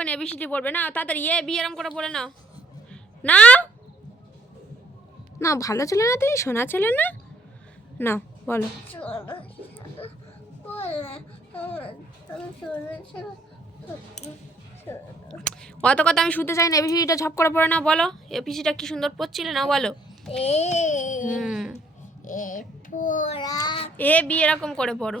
এক্ষুনি এবিসিডি পড়বে না তাড়াতাড়ি এ বি এরম করে বলে নাও না না ভালো ছেলে না তুমি শোনা ছেলে না না বলো অত কথা আমি শুনতে চাই না এবিসিডিটা ঝপ করে পড়ে না বলো এবিসিটা কি সুন্দর পড়ছিলে না বলো এ বি এরকম করে পড়ো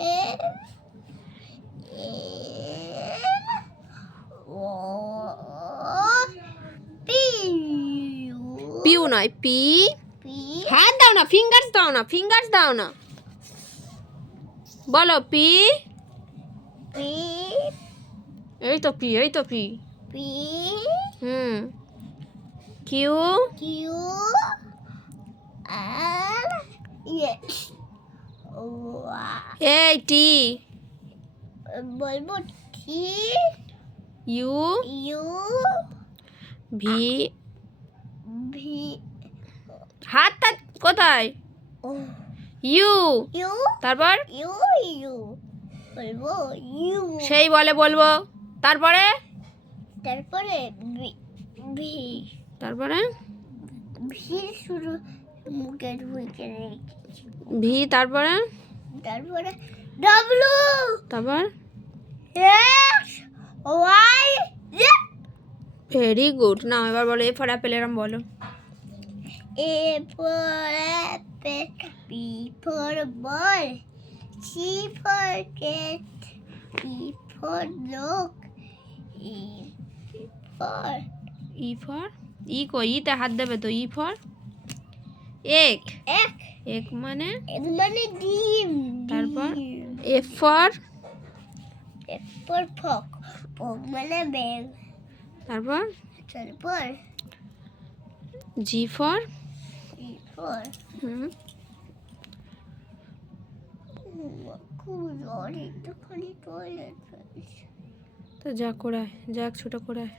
পিউ নয় পি। হাত দাও না ফিঙ্গার্স দাও না ফিঙ্গার্স দাও না। বলো পি। পি। এই তো পি এই তো পি। পি। হুম। কিউ। কিউ। এই টি। বলব টি। ইউ। ইউ। ভি। হাতটা কোথায়? ইউ। ইউ। তারপর? U U. বলব ইউ। সেই বলে বলব। তারপরে? তারপরে ভি তারপরে? ভি শুরু মুখে রেখেছি। ভি তারপরে? তারপরে ডব্লু তারপর? এক্স ওয়াই ভেরি গুড না এবার বলো এ ফর অ্যাপেল এরম বলো। A for apple, B for ball, C for cat, E for dog, E for E for E কো ইতে হাত দেবে তো ই ফর এক। egg, এক মানে? egg মানে ডিম তারপর? এফ ফর F for ফক। ফক মানে ব্যাগ তারপর? তারপর? জি ফর হুম খুব জ্বর একটুখানি টয়লেট তো যা করায়। যাক ছোট করায়।